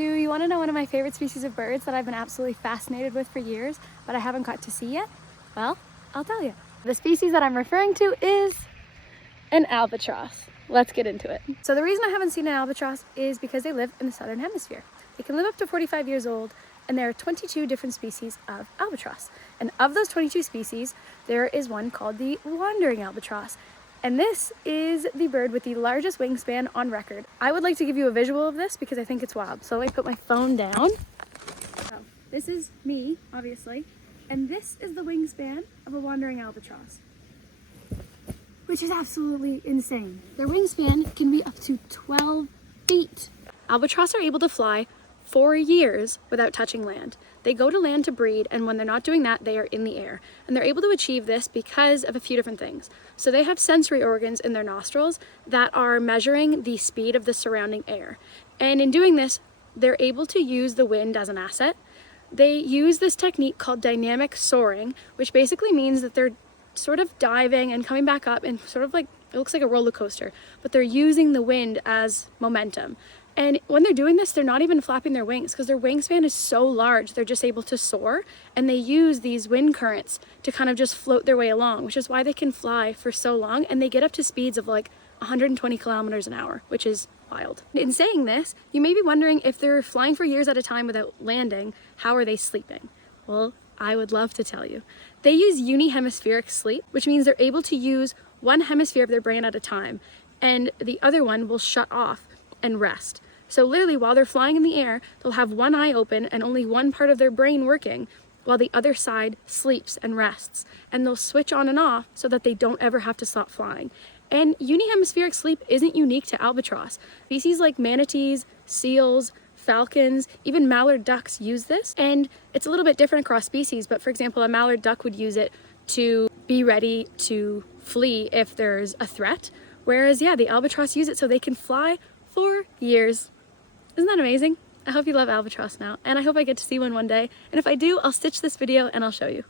Do you want to know one of my favorite species of birds that I've been absolutely fascinated with for years, but I haven't got to see yet? Well, I'll tell you. The species that I'm referring to is an albatross. Let's get into it. So the reason I haven't seen an albatross is because they live in the southern hemisphere. They can live up to 45 years old, and there are 22 different species of albatross. And of those 22 species, there is one called the wandering albatross. And this is the bird with the largest wingspan on record. I would like to give you a visual of this because I think it's wild. So let me put my phone down. So this is me, obviously, and this is the wingspan of a wandering albatross, which is absolutely insane. Their wingspan can be up to 12 feet. Albatross are able to fly for years without touching land. They go to land to breed, and when they're not doing that, they are in the air. And they're able to achieve this because of a few different things. So they have sensory organs in their nostrils that are measuring the speed of the surrounding air. And in doing this, they're able to use the wind as an asset. They use this technique called dynamic soaring, which basically means that they're sort of diving and coming back up and sort of like, it looks like a roller coaster, but they're using the wind as momentum. And when they're doing this, they're not even flapping their wings because their wingspan is so large, they're just able to soar, and they use these wind currents to kind of just float their way along, which is why they can fly for so long, and they get up to speeds of like 120 kilometers an hour, which is wild. In saying this, you may be wondering, if they're flying for years at a time without landing, how are they sleeping? Well, I would love to tell you. They use unihemispheric sleep, which means they're able to use one hemisphere of their brain at a time, and the other one will shut off and rest. So literally, while they're flying in the air, they'll have one eye open and only one part of their brain working, while the other side sleeps and rests. And they'll switch on and off so that they don't ever have to stop flying. And unihemispheric sleep isn't unique to albatross. Species like manatees, seals, falcons, even mallard ducks use this. And it's a little bit different across species, but for example, a mallard duck would use it to be ready to flee if there's a threat. Whereas, yeah, the albatross use it so they can fly for years. Isn't that amazing? I hope you love albatross now, and I hope I get to see one day. And if I do, I'll stitch this video and I'll show you.